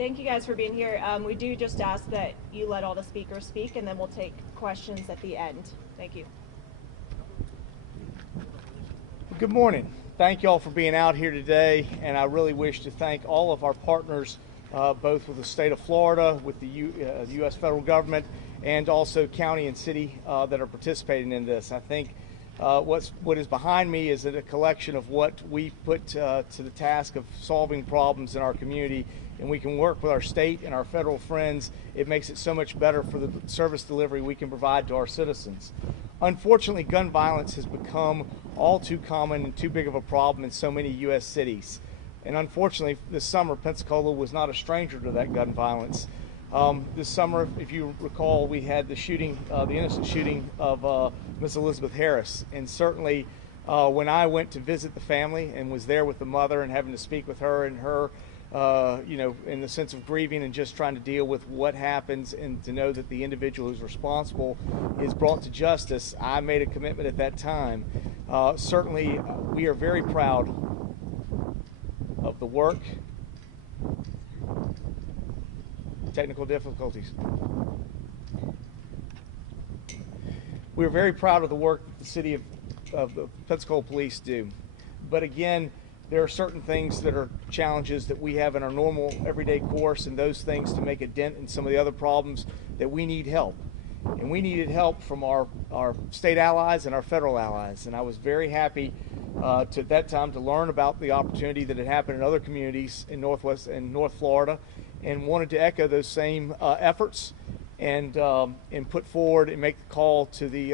Thank you guys for being here. We do just ask that you let all the speakers speak, and then we'll take questions at the end. Thank you. Good morning. Thank you all for being out here today, and I really wish to thank all of our partners, both with the state of Florida, with the U.S. federal government, and also county and city that are participating in this. I think what is behind me is a collection of what we put to the task of solving problems in our community, and we can work with our state and our federal friends. It makes it so much better for the service delivery we can provide to our citizens. Unfortunately, gun violence has become all too common and too big of a problem in so many U.S. cities. And unfortunately, this summer, Pensacola was not a stranger to that gun violence. This summer, if you recall, we had the shooting, the innocent shooting of Miss Elizabeth Harris. And certainly, when I went to visit the family and was there with the mother and having to speak with her and her, in the sense of grieving and just trying to deal with what happens and to know that the individual who's responsible is brought to justice, I made a commitment at that time. Certainly, we are very proud of the work. Technical difficulties. We're very proud of the work that the city of the Pensacola Police do. But again, there are certain things that are challenges that we have in our normal everyday course, and those things to make a dent in some of the other problems that we need help. And we needed help from our state allies and our federal allies. And I was very happy at that time to learn about the opportunity that had happened in other communities in Northwest and North Florida, and wanted to echo those same efforts and put forward and make the call to the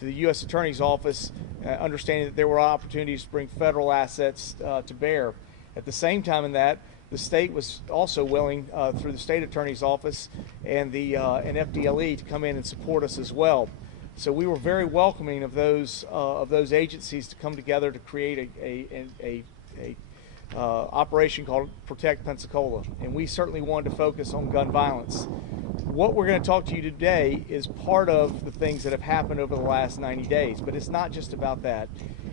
U.S. Attorney's Office, understanding that there were opportunities to bring federal assets to bear. At the same time in that, the state was also willing, through the State Attorney's Office and FDLE, to come in and support us as well. So we were very welcoming of those agencies to come together to create a operation called Protect Pensacola, and we certainly wanted to focus on gun violence. What we're going to talk to you today is part of the things that have happened over the last 90 days, but it's not just about that.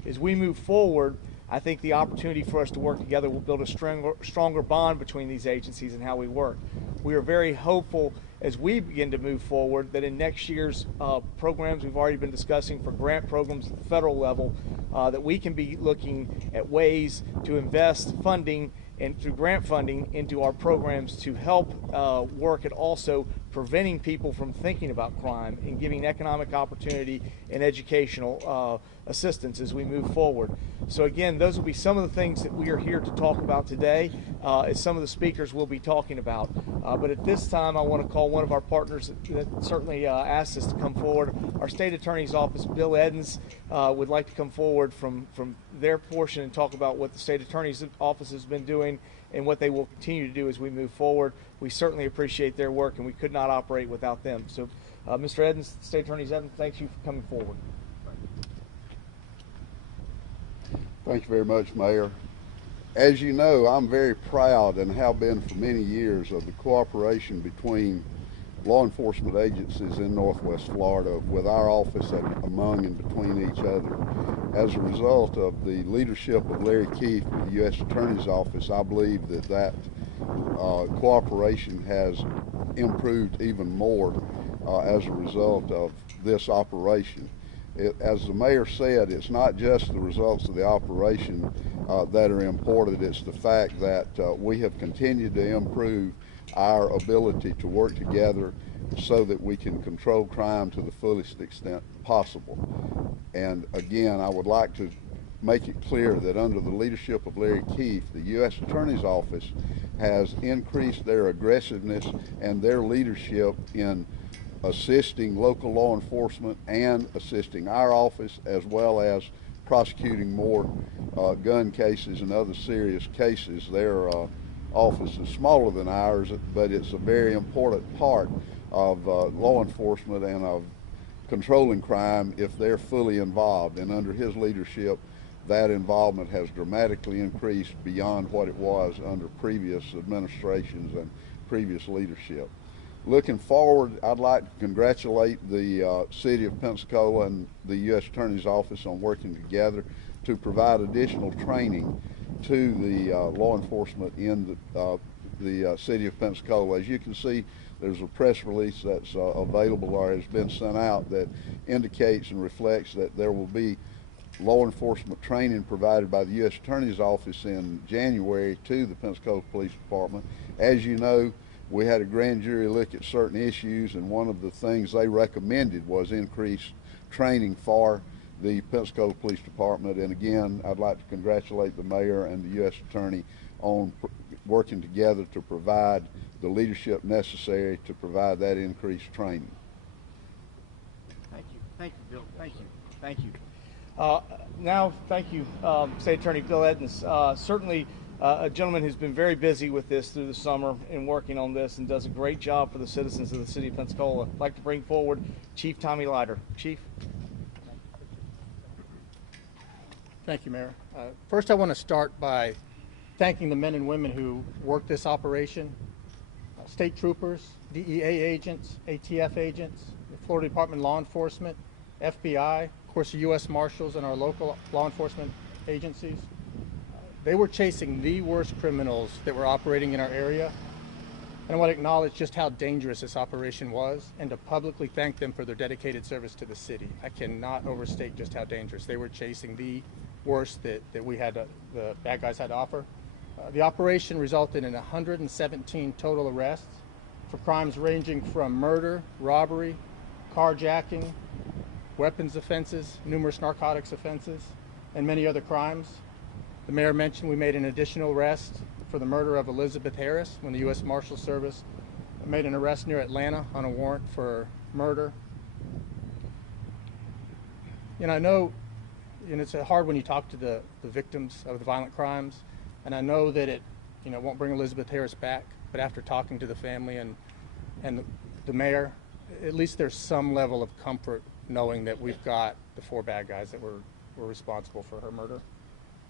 As we move forward, I think the opportunity for us to work together will build a stronger bond between these agencies and how we work. We are very hopeful as we begin to move forward that in next year's programs we've already been discussing for grant programs at the federal level, that we can be looking at ways to invest funding and through grant funding into our programs to help work at also preventing people from thinking about crime and giving economic opportunity and educational assistance as we move forward. So again, those will be some of the things that we are here to talk about today, as some of the speakers will be talking about. But at this time, I want to call one of our partners that certainly asked us to come forward. Our State Attorney's Office, Bill Edens, would like to come forward from their portion and talk about what the State Attorney's Office has been doing and what they will continue to do as we move forward. We certainly appreciate their work, and we could not operate without them. So, Mr. Edens, State Attorney Edens, thank you for coming forward. Thank you very much, Mayor. As you know, I'm very proud and have been for many years of the cooperation between law enforcement agencies in Northwest Florida with our office among and between each other. As a result of the leadership of Larry Keefe with the U.S. Attorney's Office, I believe that cooperation has improved even more as a result of this operation. As the mayor said, it's not just the results of the operation that are important, it's the fact that we have continued to improve our ability to work together so that we can control crime to the fullest extent possible. And again, I would like to make it clear that under the leadership of Larry Keefe, the U.S. Attorney's Office has increased their aggressiveness and their leadership in assisting local law enforcement and assisting our office, as well as prosecuting more gun cases and other serious cases. Their office is smaller than ours, but it's a very important part of law enforcement and of controlling crime if they're fully involved. And under his leadership, that involvement has dramatically increased beyond what it was under previous administrations and previous leadership. Looking forward, I'd like to congratulate the City of Pensacola and the U.S. Attorney's Office on working together to provide additional training to the law enforcement in the city of Pensacola. As you can see, there's a press release that's available or has been sent out that indicates and reflects that there will be law enforcement training provided by the U.S. Attorney's Office in January to the Pensacola Police Department. As you know, we had a grand jury look at certain issues, and one of the things they recommended was increased training for the Pensacola Police Department. And again, I'd like to congratulate the mayor and the U.S. Attorney on working together to provide the leadership necessary to provide that increased training. Thank you, Bill. Thank you. Now, thank you, State Attorney Bill Edens. Certainly a gentleman who's been very busy with this through the summer and working on this and does a great job for the citizens of the city of Pensacola. I'd like to bring forward Chief Tommy Leiter. Chief. Thank you, Mayor. First, I want to start by thanking the men and women who worked this operation, state troopers, DEA agents, ATF agents, the Florida Department of Law Enforcement, FBI, of course, the U.S. Marshals and our local law enforcement agencies. They were chasing the worst criminals that were operating in our area. And I want to acknowledge just how dangerous this operation was and to publicly thank them for their dedicated service to the city. I cannot overstate just how dangerous. They were chasing the worst that we had, the bad guys had to offer. The operation resulted in 117 total arrests for crimes ranging from murder, robbery, carjacking, weapons offenses, numerous narcotics offenses, and many other crimes. The mayor mentioned we made an additional arrest for the murder of Elizabeth Harris when the U.S. Marshal Service made an arrest near Atlanta on a warrant for murder. And I know, and it's hard when you talk to the victims of the violent crimes, and I know that it won't bring Elizabeth Harris back, but after talking to the family and the mayor, at least there's some level of comfort knowing that we've got the 4 bad guys that were responsible for her murder.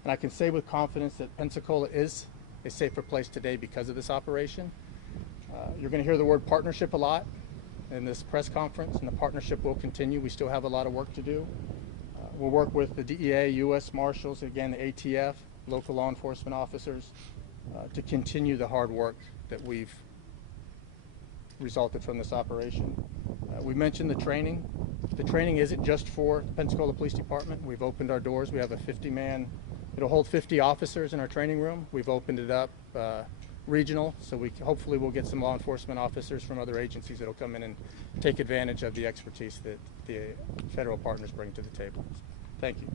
And I can say with confidence that Pensacola is a safer place today because of this operation. You're going to hear the word partnership a lot in this press conference, and the partnership will continue. We still have a lot of work to do. We'll work with the DEA, U.S. Marshals, again, the ATF, local law enforcement officers, to continue the hard work that we've resulted from this operation. We mentioned the training. The training isn't just for the Pensacola Police Department. We've opened our doors. We have a 50-man, it'll hold 50 officers in our training room. We've opened it up regional, so hopefully we'll get some law enforcement officers from other agencies that'll come in and take advantage of the expertise that the federal partners bring to the table. Thank you.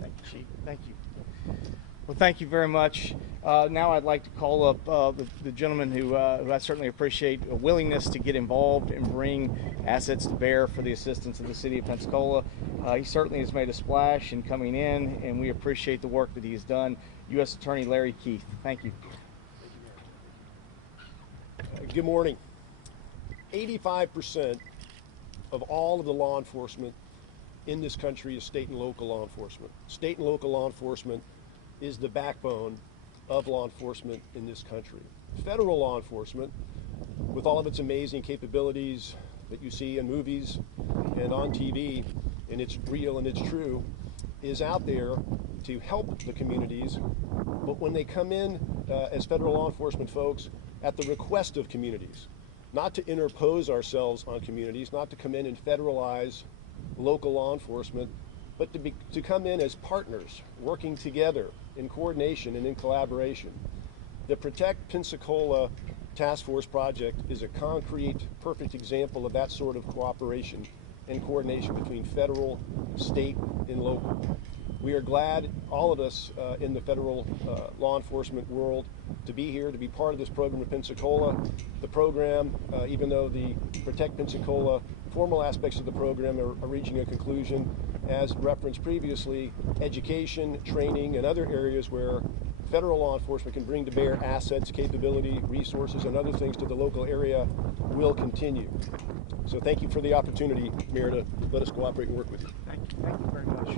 Thank you, Chief. Thank you. Well, thank you very much. Now I'd like to call up the gentleman who I certainly appreciate a willingness to get involved and bring assets to bear for the assistance of the city of Pensacola. He certainly has made a splash in coming in, and we appreciate the work that he has done. U.S. Attorney Larry Keith. Thank you. Good morning. 85% of all of the law enforcement in this country is state and local law enforcement. State and local law enforcement is the backbone of law enforcement in this country. Federal law enforcement, with all of its amazing capabilities that you see in movies and on TV, and it's real and it's true, is out there to help the communities. But when they come in as federal law enforcement folks at the request of communities, not to interpose ourselves on communities, not to come in and federalize local law enforcement, but to come in as partners, working together in coordination and in collaboration. The Protect Pensacola Task Force project is a concrete, perfect example of that sort of cooperation and coordination between federal, state, and local. We are glad, all of us in the federal law enforcement world, to be here, to be part of this program at Pensacola. The program, even though the Protect Pensacola formal aspects of the program are reaching a conclusion, as referenced previously, education, training, and other areas where federal law enforcement can bring to bear assets, capability, resources, and other things to the local area will continue. So thank you for the opportunity, Mayor, to let us cooperate and work with you. Thank you very much.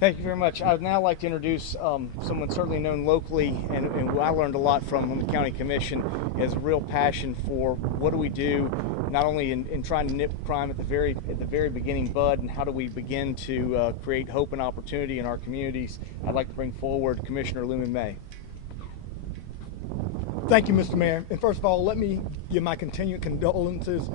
Thank you very much. I'd now like to introduce someone certainly known locally and who I learned a lot from on the County Commission. He has a real passion for what do we do, not only in trying to nip crime at the very beginning, bud, and how do we begin to create hope and opportunity in our communities. I'd like to bring forward Commissioner Lumen May. Thank you, Mr. Mayor. And first of all, let me give my continued condolences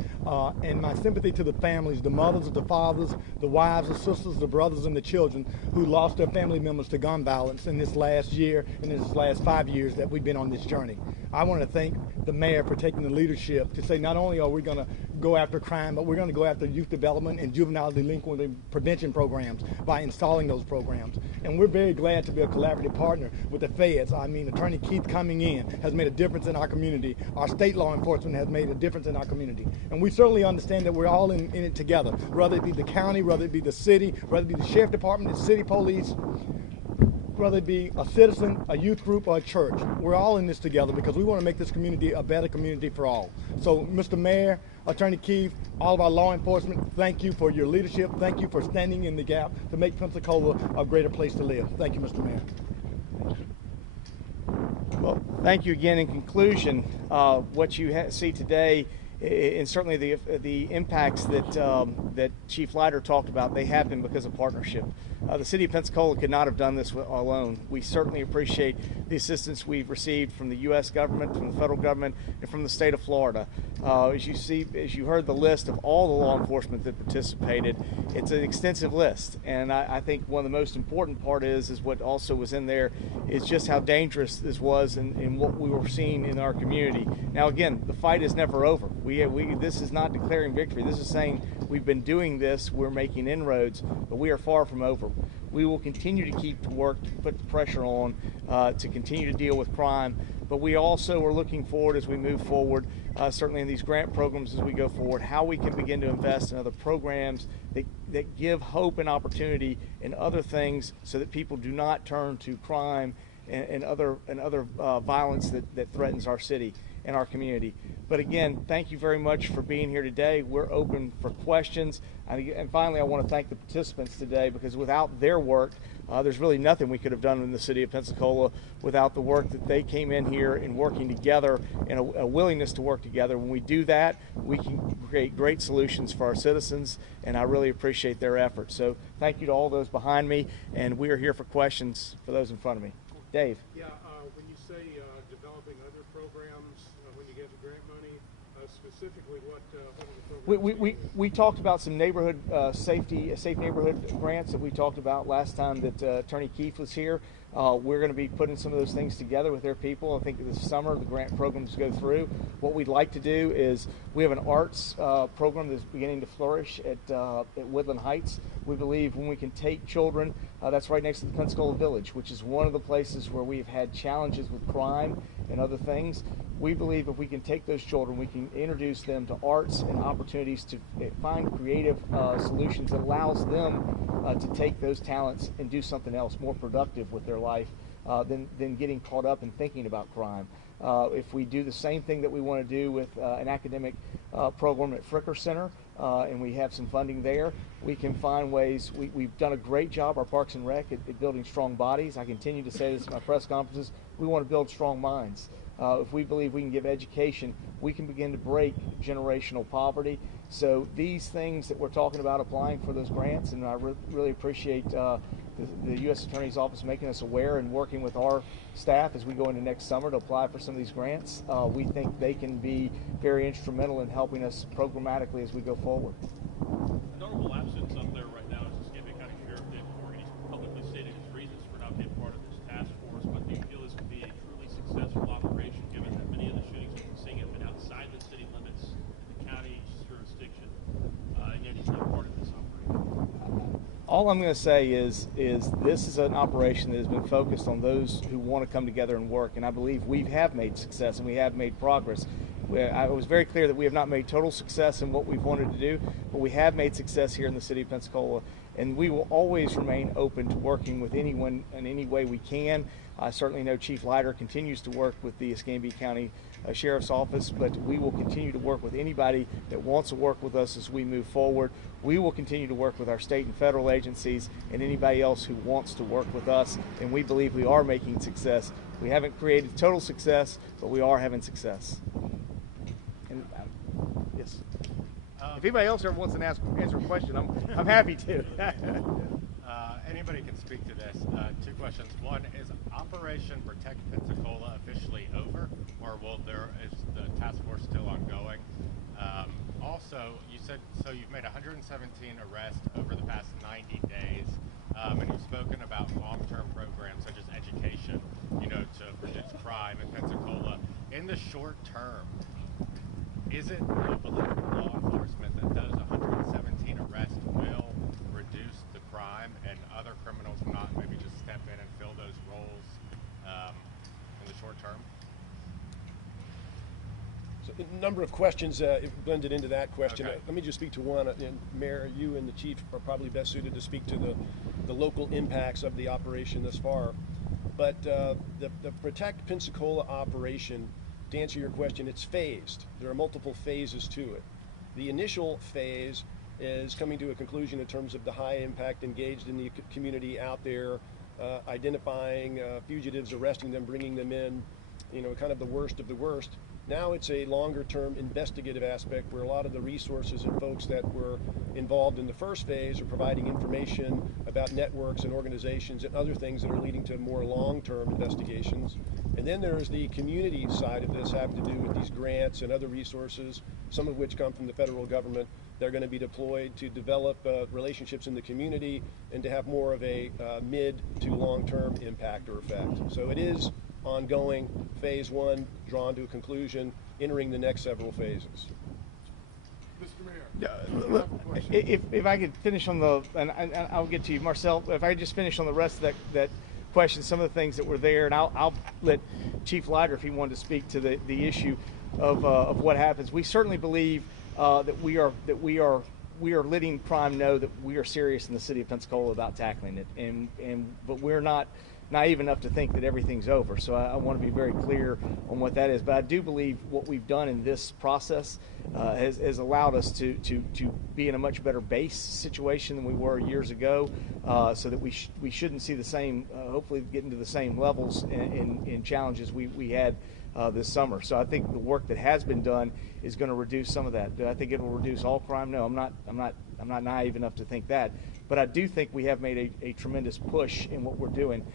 and my sympathy to the families, the mothers, the fathers, the wives, the sisters, the brothers, and the children who lost their family members to gun violence in this last year and in this last 5 years that we've been on this journey. I want to thank the mayor for taking the leadership to say not only are we going to go after crime, but we're going to go after youth development and juvenile delinquency prevention programs by installing those programs. And we're very glad to be a collaborative partner with the feds. I mean, Attorney Keith coming in has made a difference in our community. Our state law enforcement has made a difference in our community. And we certainly understand that we're all in it together, whether it be the county, whether it be the city, whether it be the sheriff department, the city police, whether it be a citizen, a youth group, or a church. We're all in this together because we want to make this community a better community for all. So, Mr. Mayor, Attorney Keith, all of our law enforcement, thank you for your leadership. Thank you for standing in the gap to make Pensacola a greater place to live. Thank you, Mr. Mayor. Well, thank you again. In conclusion, what you see today, and certainly the impacts that Chief Leiter talked about, they happen because of partnership. The city of Pensacola could not have done this alone. We certainly appreciate the assistance we've received from the U.S. government, from the federal government, and from the state of Florida. As you heard the list of all the law enforcement that participated, it's an extensive list. And I think one of the most important part is what also was in there is just how dangerous this was and what we were seeing in our community. Now, again, the fight is never over. This is not declaring victory. This is saying we've been doing this, we're making inroads, but we are far from over. We will continue to keep to work, to put the pressure on, to continue to deal with crime, but we also are looking forward as we move forward, certainly in these grant programs as we go forward, how we can begin to invest in other programs that give hope and opportunity in other things so that people do not turn to crime and other violence that threatens our city and our community. But again, thank you very much for being here today. We're open for questions. And finally, I want to thank the participants today, because without their work, there's really nothing we could have done in the city of Pensacola without the work that they came in here and working together and a willingness to work together. When we do that, we can create great solutions for our citizens, and I really appreciate their efforts. So thank you to all those behind me, and we are here for questions for those in front of me. Dave. Yeah, when you say developing other programs, when you get the grant money, specifically what are the programs? We talked about some neighborhood safe neighborhood grants that we talked about last time that Attorney Keith was here. We're going to be putting some of those things together with their people. I think this summer the grant programs go through. What we'd like to do is we have an arts program that's beginning to flourish at Woodland Heights. We believe when we can take children, that's right next to the Pensacola Village, which is one of the places where we've had challenges with crime and other things. We believe if we can take those children, we can introduce them to arts and opportunities to find creative solutions that allows them to take those talents and do something else more productive with their life than getting caught up in thinking about crime. If we do the same thing that we want to do with an academic program at Fricker Center, and we have some funding there, we can find ways. We've done a great job, our Parks and Rec, at building strong bodies. I continue to say this at my press conferences. We want to build strong minds. If we believe we can give education, we can begin to break generational poverty. So these things that we're talking about applying for those grants, and I really appreciate the U.S. Attorney's Office making us aware and working with our staff as we go into next summer to apply for some of these grants. We think they can be very instrumental in helping us programmatically as we go forward. A notable absence up there right now is the Escambia County Sheriff, David Morgan. He's publicly stated his reasons for not being part of this task force, but do you feel this could be a truly successful operation, given that many of the shootings we've been seeing have been outside the city limits in the county's jurisdiction, and yet he's not part of this operation? All I'm going to say is this is an operation that has been focused on those who want to come together and work, and I believe we have made success and we have made progress. I was very clear that we have not made total success in what we've wanted to do, but we have made success here in the city of Pensacola, and we will always remain open to working with anyone in any way we can. I certainly know Chief Leiter continues to work with the Escambia County Sheriff's Office, but we will continue to work with anybody that wants to work with us as we move forward. We will continue to work with our state and federal agencies and anybody else who wants to work with us, and we believe we are making success. We haven't created total success, but we are having success. And yes. If anybody else ever wants to answer a question, I'm happy to. Anybody can speak to this. Two questions. One is, Operation Protect Pensacola officially over, or is the task force still ongoing? Also, you said, so you've made 117 arrests over the past 90 days, and you've spoken about long-term programs such as education, to reduce crime in Pensacola. In the short term, is it the belief of law enforcement that those 117 arrests will reduce the crime and other criminals will not maybe just step in and fill those roles in the short term? So a number of questions blended into that question. Okay. Let me just speak to one. And Mayor, you and the Chief are probably best suited to speak to the local impacts of the operation thus far. But the Protect Pensacola operation, to answer your question, it's phased. There are multiple phases to it. The initial phase is coming to a conclusion in terms of the high impact engaged in the community out there, identifying fugitives, arresting them, bringing them in, kind of the worst of the worst. Now it's a longer term investigative aspect where a lot of the resources and folks that were involved in the first phase are providing information about networks and organizations and other things that are leading to more long-term investigations. And then there's the community side of this, having to do with these grants and other resources, some of which come from the federal government. They're going to be deployed to develop relationships in the community and to have more of a mid to long-term impact or effect. So it is ongoing. Phase one drawn to a conclusion, entering the next several phases. Mr. Mayor, I have a question. If I could finish on and I'll get to you, Marcel, if I could just finish on the rest of that question, some of the things that were there, and I'll let Chief Leiter, if he wanted to speak to the issue of what happens. We certainly believe that we are letting crime know that we are serious in the city of Pensacola about tackling it, but we're not naive enough to think that everything's over. So I want to be very clear on what that is. But I do believe what we've done in this process has allowed us to be in a much better base situation than we were years ago, so that we shouldn't see the same, hopefully get into the same levels in challenges we had this summer. So I think the work that has been done is going to reduce some of that. Do I think it will reduce all crime? No, I'm not naive enough to think that. But I do think we have made a tremendous push in what we're doing.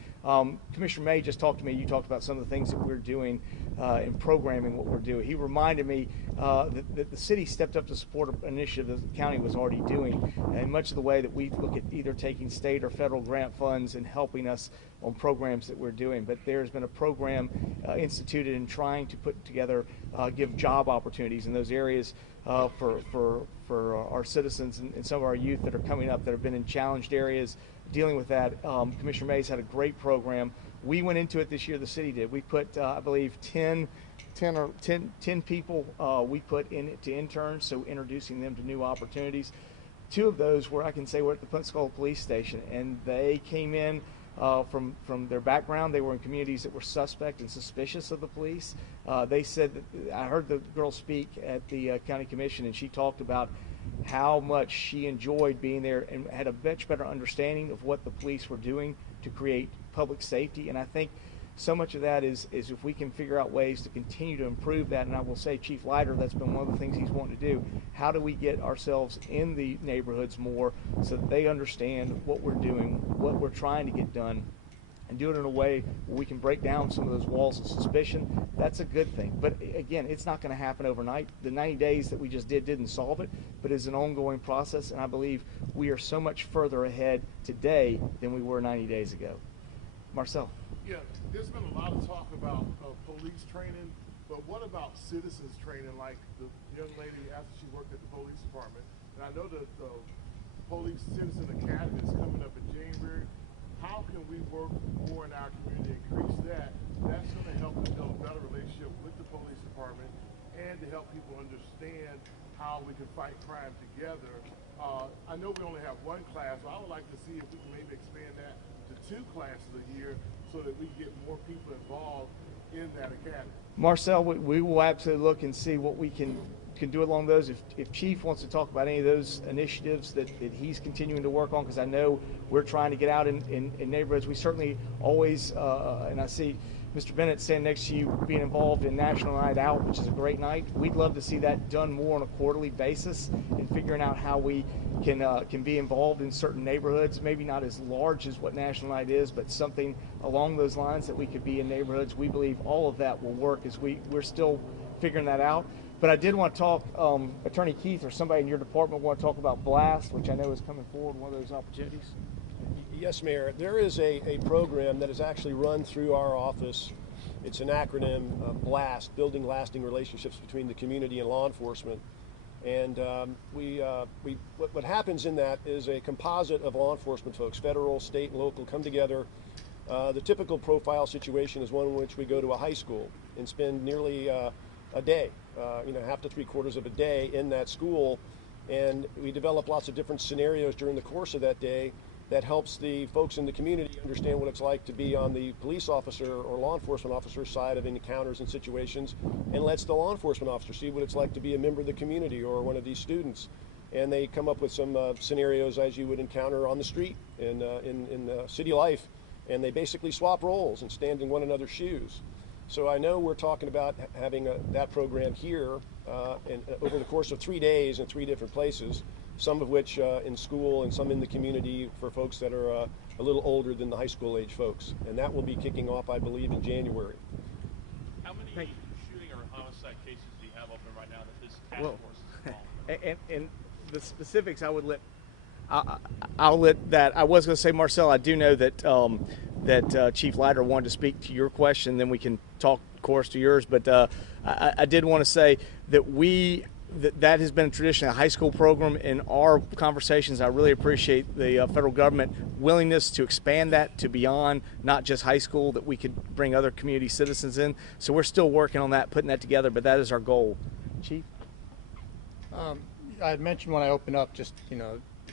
Commissioner May just talked to me. You talked about some of the things that we're doing in programming what we're doing. He reminded me that the city stepped up to support an initiative that the county was already doing, in much of the way that we look at either taking state or federal grant funds and helping us on programs that we're doing. But there's been a program instituted in trying to put together, give job opportunities in those areas for our citizens and some of our youth that are coming up that have been in challenged areas dealing with that. Commissioner Mays had a great program. We went into it this year, the city did. We put, I believe, 10 people we put into interns, so introducing them to new opportunities. 2 of those were, I can say, were at the Pensacola Police Station, and they came in from their background. They were in communities that were suspect and suspicious of the police. They said that, I heard the girl speak at the county commission, and she talked about how much she enjoyed being there and had a much better understanding of what the police were doing to create public safety. And I think so much of that is if we can figure out ways to continue to improve that. And I will say, Chief Leiter, that's been one of the things he's wanting to do. How do we get ourselves in the neighborhoods more so that they understand what we're doing, what we're trying to get done, and do it in a way where we can break down some of those walls of suspicion? That's a good thing. But again, it's not going to happen overnight. The 90 days that we just didn't solve it, but it's an ongoing process, and I believe we are so much further ahead today than we were 90 days ago. Marcel. Yeah, there's been a lot of talk about police training, but what about citizens training, like the young lady after she worked at the police department? And I know that the Police Citizen Academy is coming up in January. How can we work more in our community, increase that? That's going to help us build a better relationship with the police department and to help people understand how we can fight crime together. I know we only have 1 class, but I would like to see if we can maybe expand that to 2 classes a year so that we get more people involved in that academy. Marcel, we will absolutely look and see what we can do along those. If Chief wants to talk about any of those initiatives that he's continuing to work on, because I know we're trying to get out in neighborhoods. We certainly always, and I see Mr. Bennett standing next to you being involved in National Night Out, which is a great night. We'd love to see that done more on a quarterly basis and figuring out how we can be involved in certain neighborhoods, maybe not as large as what National Night is, but something along those lines that we could be in neighborhoods. We believe all of that will work as we're still figuring that out. But I did want to talk, Attorney Keith or somebody in your department want to talk about BLAST, which I know is coming forward, one of those opportunities. Yes, Mayor. There is a program that is actually run through our office. It's an acronym, BLAST, Building Lasting Relationships Between the Community and Law Enforcement. And what happens in that is a composite of law enforcement folks, federal, state, and local, come together. The typical profile situation is one in which we go to a high school and spend nearly a day, half to 3/4 of a day in that school. And we develop lots of different scenarios during the course of that day that helps the folks in the community understand what it's like to be on the police officer or law enforcement officer side of encounters and situations, and lets the law enforcement officer see what it's like to be a member of the community or one of these students. And they come up with some scenarios as you would encounter on the street in city life, and they basically swap roles and stand in one another's shoes. So I know we're talking about having that program here and over the course of 3 days in 3 different places, some of which in school and some in the community for folks that are a little older than the high school age folks. And that will be kicking off, I believe, in January. How many shooting or homicide cases do you have open right now that this task force is involved in? And the specifics, I'll let that. I was going to say, Marcel, I do know that Chief Leiter wanted to speak to your question, then we can talk, of course, to yours. But I did want to say that that has been a tradition, a high school program. In our conversations, I really appreciate the federal government willingness to expand that to beyond not just high school, that we could bring other community citizens in. So we're still working on that, putting that together, but that is our goal. Chief? I had mentioned when I opened up just,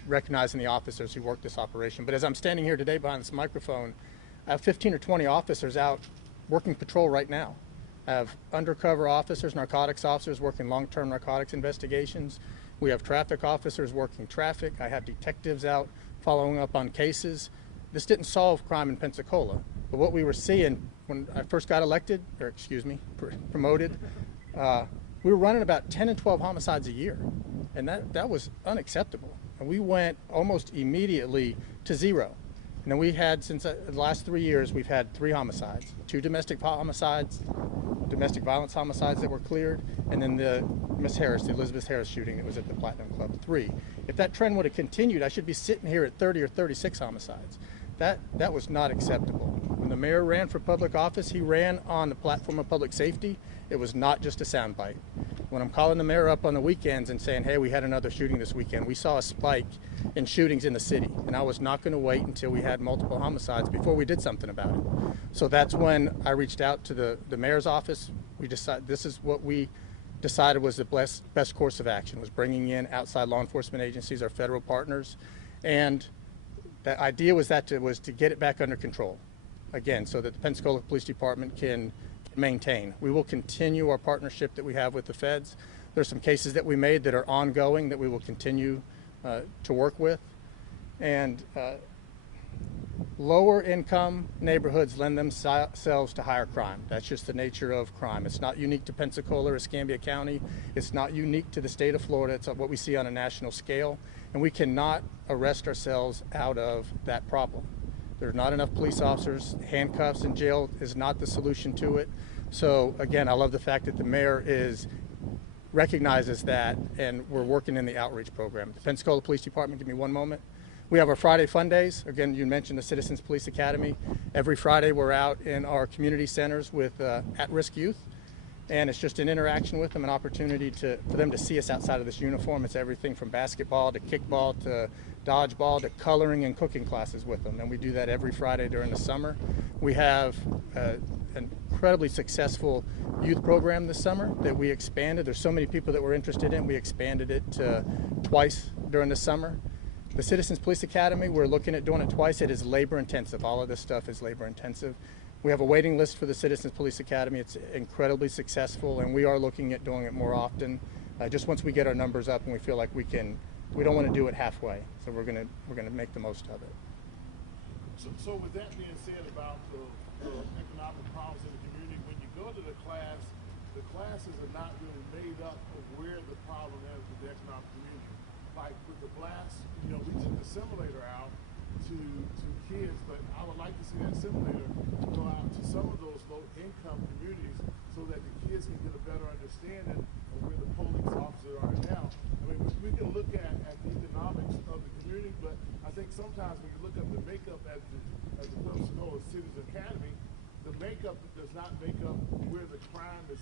recognizing the officers who work this operation. But as I'm standing here today behind this microphone, I have 15 or 20 officers out working patrol right now. I have undercover officers, narcotics officers working long-term narcotics investigations. We have traffic officers working traffic. I have detectives out following up on cases. This didn't solve crime in Pensacola, but what we were seeing when I first got promoted, we were running about 10 and 12 homicides a year, and that was unacceptable. And we went almost immediately to 0. And then we had, since the last 3 years, we've had 3 homicides, 2 domestic homicides, domestic violence homicides that were cleared, and then the Elizabeth Harris shooting that was at the Platinum Club, 3. If that trend would have continued, I should be sitting here at 30 or 36 homicides. That was not acceptable. When the mayor ran for public office, he ran on the platform of public safety. It was not just a soundbite. When I'm calling the mayor up on the weekends and saying, hey, we had another shooting this weekend, we saw a spike in shootings in the city, and I was not going to wait until we had multiple homicides before we did something about it. So that's when I reached out to the mayor's office. We decided this is what we decided was the best course of action, was bringing in outside law enforcement agencies, our federal partners, and the idea was to get it back under control, again, so that the Pensacola Police Department can maintain. We will continue our partnership that we have with the feds. There's some cases that we made that are ongoing that we will continue to work with. And lower income neighborhoods lend themselves to higher crime. That's just the nature of crime. It's not unique to Pensacola or Escambia County. It's not unique to the state of Florida. It's what we see on a national scale. And we cannot arrest ourselves out of that problem. There's not enough police officers. Handcuffs and jail is not the solution to it. So again, I love the fact that the mayor recognizes that, and we're working in the outreach program. The Pensacola Police Department, give me one moment. We have our Friday Fun Days. Again, you mentioned the Citizens Police Academy. Every Friday we're out in our community centers with at-risk youth, and it's just an interaction with them, an opportunity for them to see us outside of this uniform. It's everything from basketball to kickball to dodgeball to coloring and cooking classes with them, and we do that every Friday during the summer. We have an incredibly successful youth program this summer that we expanded. There's so many people that were interested in. We expanded it to twice during the summer. The Citizens Police Academy, we're looking at doing it twice. It is labor intensive. All of this stuff is labor intensive. We have a waiting list for the Citizens Police Academy. It's incredibly successful, and we are looking at doing it more often. Just once we get our numbers up and we feel like we don't want to do it halfway. So we're gonna make the most of it. So with that being said about the economic problems in the community, when you go to the classes are not really made up of where the problem is with the economic community. Like with the blast, we took the simulator out to kids, but I would like to see that simulator go out to some of those low-income communities so that the kids can get a better understanding of where the police officers are now. I mean, we can look at the economics of the community, but I think sometimes when you look at the makeup at the Pensacola Citizens Academy, the makeup does not make up where the crime is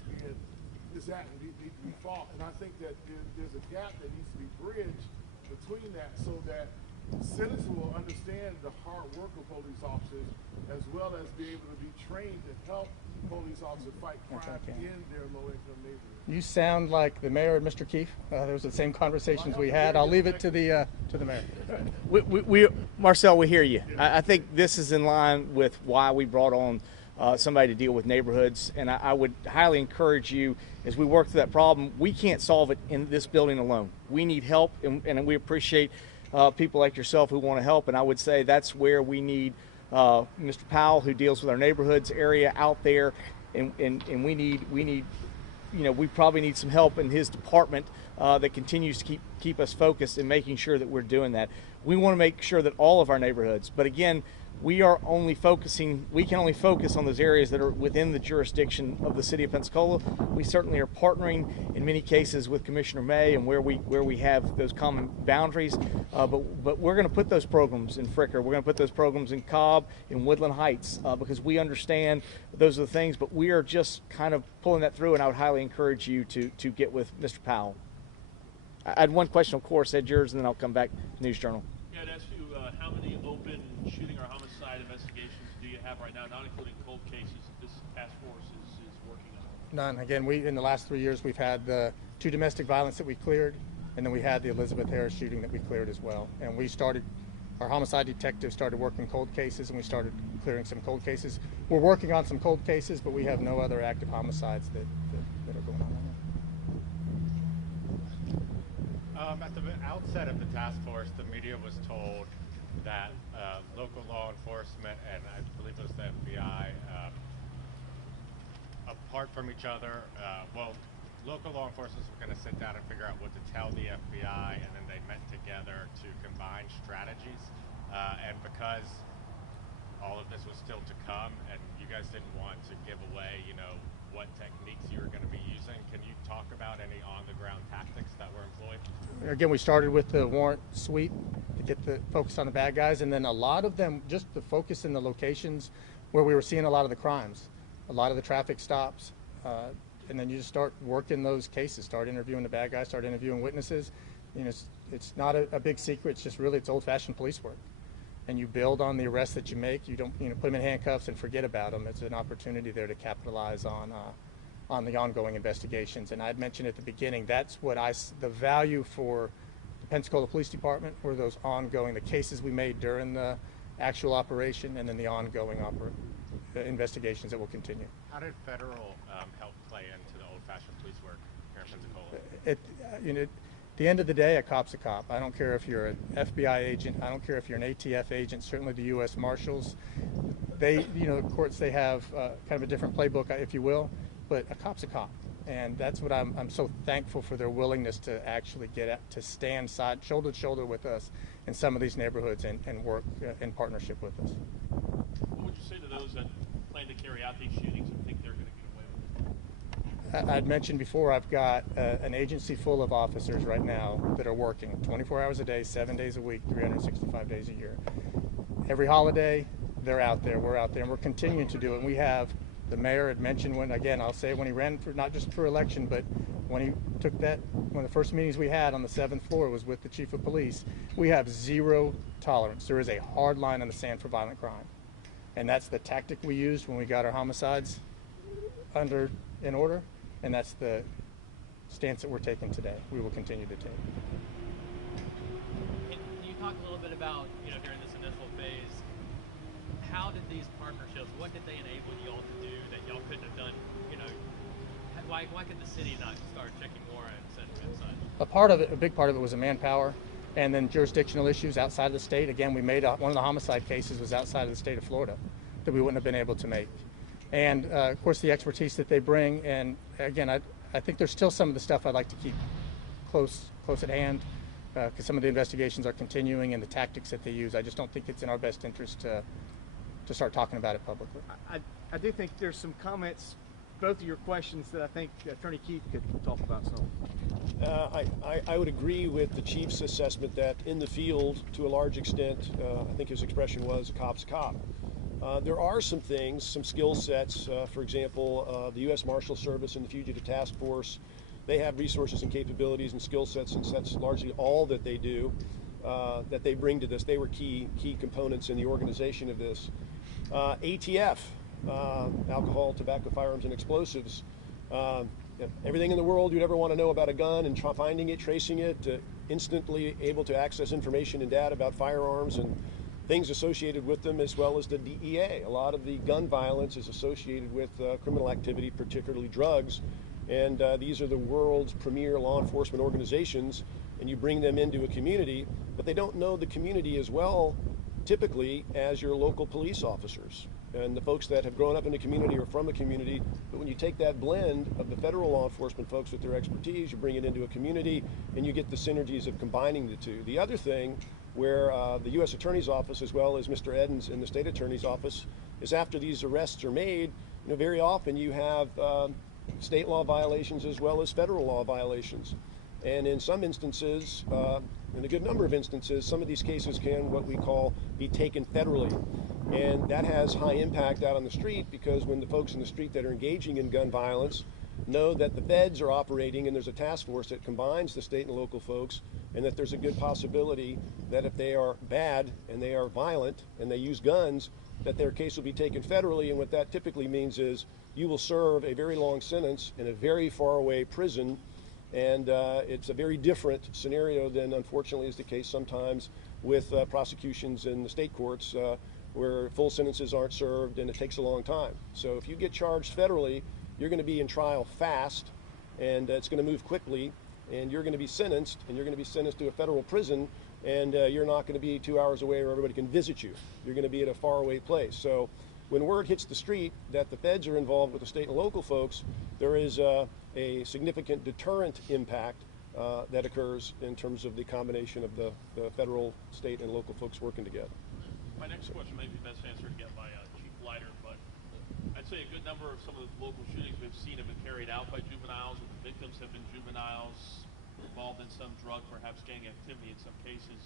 at and need to be fought. And I think that there's a gap that needs to be bridged between that so that citizens will understand the hard work of police officers as well as be able to be trained to help police officers fight crime in their low-income neighborhoods. You sound like the mayor and Mr. Keefe. Those are the same conversations we had. I'll leave it to the mayor. Marcel, we hear you. I think this is in line with why we brought on somebody to deal with neighborhoods, and I would highly encourage you as we work through that problem. We can't solve it in this building alone. We need help, and we appreciate people like yourself who want to help, and I would say that's where we need Mr. Powell, who deals with our neighborhoods area out there, and we need we probably need some help in his department that continues to keep us focused in making sure that we're doing that. We want to make sure that all of our neighborhoods, but again, we can only focus on those areas that are within the jurisdiction of the city of Pensacola. We certainly are partnering in many cases with Commissioner May and where we have those common boundaries. But we're going to put those programs in Fricker. We're going to put those programs in Cobb, in Woodland Heights, because we understand those are the things. But we are just kind of pulling that through, and I would highly encourage you to get with Mr. Powell. I had one question, of course, Ed, yours, and then I'll come back to News Journal. Yeah, I'd ask you, how many open shooting or homicide investigations do you have right now, not including cold cases that this task force is working on? None. Again, in the last 3 years, we've had the 2 domestic violence that we cleared, and then we had the Elizabeth Harris shooting that we cleared as well. And our homicide detectives started working cold cases, and we started clearing some cold cases. We're working on some cold cases, but we have no other active homicides that are going on right now. At the outset of the task force, the media was told that local law enforcement and I believe it was the FBI, apart from each other, local law enforcement were going to sit down and figure out what to tell the FBI, and then they met together to combine strategies. And because all of this was still to come, and you guys didn't want to give away, what techniques you were going to be using, can you talk about any on-the-ground tactics that were employed? Again, we started with the warrant sweep to get the focus on the bad guys, and then a lot of them just the focus in the locations where we were seeing a lot of the crimes, a lot of the traffic stops, and then you just start working those cases, start interviewing the bad guys, start interviewing witnesses. It's not a big secret. It's old-fashioned police work, and you build on the arrests that you make. You don't put them in handcuffs and forget about them. It's an opportunity there to capitalize on the ongoing investigations. And I'd mentioned at the beginning, that's what the value for the Pensacola Police Department were those ongoing, the cases we made during the actual operation, and then the ongoing investigations that will continue. How did federal help play into the old-fashioned police work here in Pensacola? At the end of the day, a cop's a cop. I don't care if you're an FBI agent. I don't care if you're an ATF agent. Certainly the U.S. Marshals. The courts, they have kind of a different playbook, if you will. But a cop's a cop, and that's what I'm so thankful for, their willingness to actually to stand shoulder to shoulder with us in some of these neighborhoods and work in partnership with us. What would you say to those that plan to carry out these shootings and think they're going to get away with it? I'd mentioned before, I've got an agency full of officers right now that are working 24 hours a day, 7 days a week, 365 days a year. Every holiday, they're out there, we're out there, and we're continuing to do it. And we have, the mayor had mentioned when he ran for, not just for election, but when he took one of the first meetings we had on the 7th floor was with the chief of police. We have zero tolerance. There is a hard line in the sand for violent crime. And that's the tactic we used when we got our homicides in order. And that's the stance that we're taking today. We will continue to take. Can you talk a little bit about, during this initial phase, how did these partnerships, what did they enable y'all to do that y'all couldn't have done? Why could the city not start checking more and such? A big part of it was the manpower, and then jurisdictional issues outside of the state. Again, we made one of the homicide cases was outside of the state of Florida. that we wouldn't have been able to make. And of course the expertise that they bring. And again, I think there's still some of the stuff I'd like to keep close at hand, because some of the investigations are continuing and the tactics that they use, I just don't think it's in our best interest to start talking about it publicly. I do think there's some comments, both of your questions, that I think Attorney Keith could talk about some. I would agree with the chief's assessment that in the field, to a large extent, I think his expression was, a cop's a cop. There are some things, some skill sets, for example, the U.S. Marshal Service and the Fugitive Task Force, they have resources and capabilities and skill sets, and that's largely all that they do, that they bring to this. They were key components in the organization of this. ATF, alcohol, tobacco, firearms, and explosives. Everything in the world you'd ever want to know about a gun, and finding it, tracing it, instantly able to access information and data about firearms and things associated with them, as well as the DEA. A lot of the gun violence is associated with criminal activity, particularly drugs. And these are the world's premier law enforcement organizations, and you bring them into a community, but they don't know the community as well, typically, as your local police officers. And the folks that have grown up in a community or from a community, but when you take that blend of the federal law enforcement folks with their expertise, you bring it into a community, and you get the synergies of combining the two. The other thing, where the U.S. Attorney's Office, as well as Mr. Edens in the State Attorney's Office, is after these arrests are made, very often you have state law violations as well as federal law violations. And in some instances, in a good number of instances, some of these cases can, what we call, be taken federally. And that has high impact out on the street, because when the folks in the street that are engaging in gun violence know that the feds are operating and there's a task force that combines the state and local folks, and that there's a good possibility that if they are bad and they are violent and they use guns, that their case will be taken federally. And what that typically means is you will serve a very long sentence in a very far away prison. And it's a very different scenario than, unfortunately, is the case sometimes with prosecutions in the state courts, where full sentences aren't served and it takes a long time. So if you get charged federally, you're going to be in trial fast, and it's going to move quickly, and you're going to be sentenced, and you're going to be sentenced to a federal prison, and you're not going to be 2 hours away where everybody can visit you. You're going to be at a faraway place. So when word hits the street that the feds are involved with the state and local folks, there is a significant deterrent impact that occurs in terms of the combination of the federal, state, and local folks working together. My next question may be best answered again by Chief Leiter, but I'd say a good number of some of the local shootings we've seen have been carried out by juveniles, or the victims have been juveniles involved in some drug, perhaps gang activity in some cases.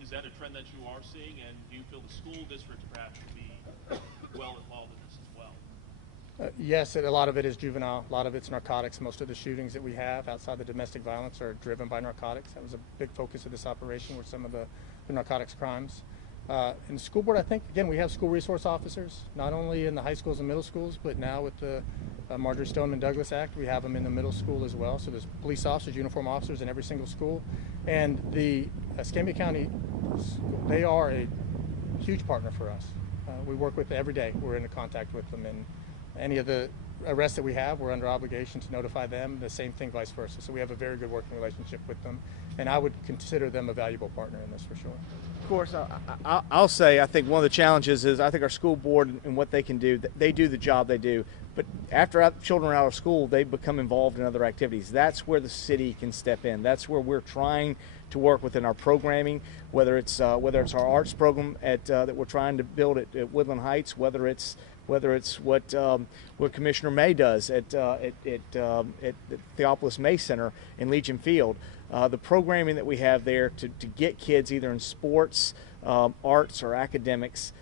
Is that a trend that you are seeing, and do you feel the school districts perhaps should be well involved in this as well? Yes, a lot of it is juvenile, a lot of it's narcotics. Most of the shootings that we have outside the domestic violence are driven by narcotics. That was a big focus of this operation, were some of the narcotics crimes. In the school board, I think, again, we have school resource officers, not only in the high schools and middle schools, but now with the Marjorie Stoneman Douglas Act, we have them in the middle school as well. So there's police officers, uniform officers in every single school. And the Escambia County, they are a huge partner for us. We work with them every day. We're in contact with them, and any of the arrests that we have, we're under obligation to notify them. The same thing, vice versa. So we have a very good working relationship with them, and I would consider them a valuable partner in this for sure. Of course, I'll say I think one of the challenges is I think our school board and what they can do, they do the job they do, but after children are out of school, they become involved in other activities. That's where the city can step in. That's where we're trying to work within our programming, whether it's our arts program that we're trying to build at Woodland Heights, whether it's what Commissioner May does at Theopolis May Center in Legion Field. The programming that we have there to get kids either in sports, arts, or academics,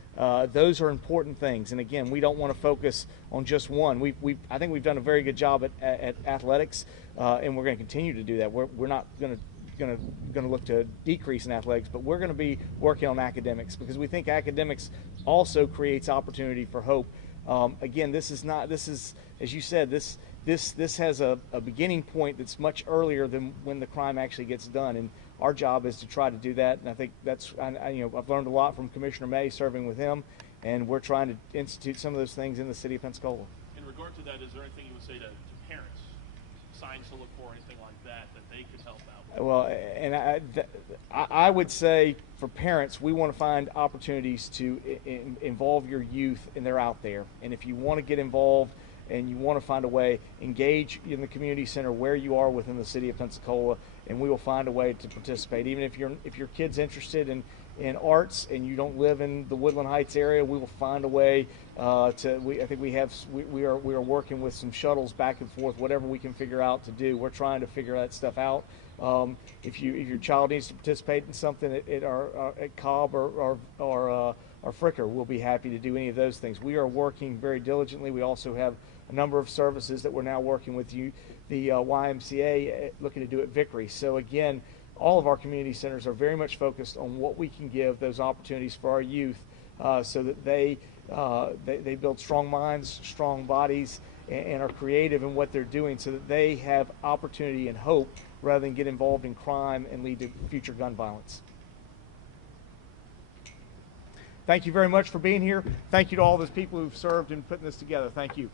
those are important things. And again, we don't want to focus on just one. I think we've done a very good job at athletics, and we're going to continue to do that. We're not going to look to decrease in athletics, but we're going to be working on academics, because we think academics also creates opportunity for hope. Again, this is, as you said, this has a beginning point that's much earlier than when the crime actually gets done, and our job is to try to do that. And I think I've learned a lot from Commissioner May serving with him, and we're trying to institute some of those things in the city of Pensacola. In regard to that, is there anything you would say to parents, signs to look for, anything like that they could help out with? Well, and I would say for parents, we want to find opportunities to involve your youth, and they're out there. And if you want to get involved and you want to find a way, engage in the community center where you are within the city of Pensacola, and we will find a way to participate. Even if your kid's interested in arts and you don't live in the Woodland Heights area, we will find a way I think we are working with some shuttles back and forth, whatever we can figure out to do. We're trying to figure that stuff out. If your child needs to participate in something at Cobb or Fricker, we'll be happy to do any of those things. We are working very diligently. We also have a number of services that we're now working with the YMCA looking to do at Vickery. So again, all of our community centers are very much focused on what we can give those opportunities for our youth, so that they build strong minds, strong bodies, and are creative in what they're doing, so that they have opportunity and hope rather than get involved in crime and lead to future gun violence. Thank you very much for being here. Thank you to all those people who've served in putting this together. Thank you.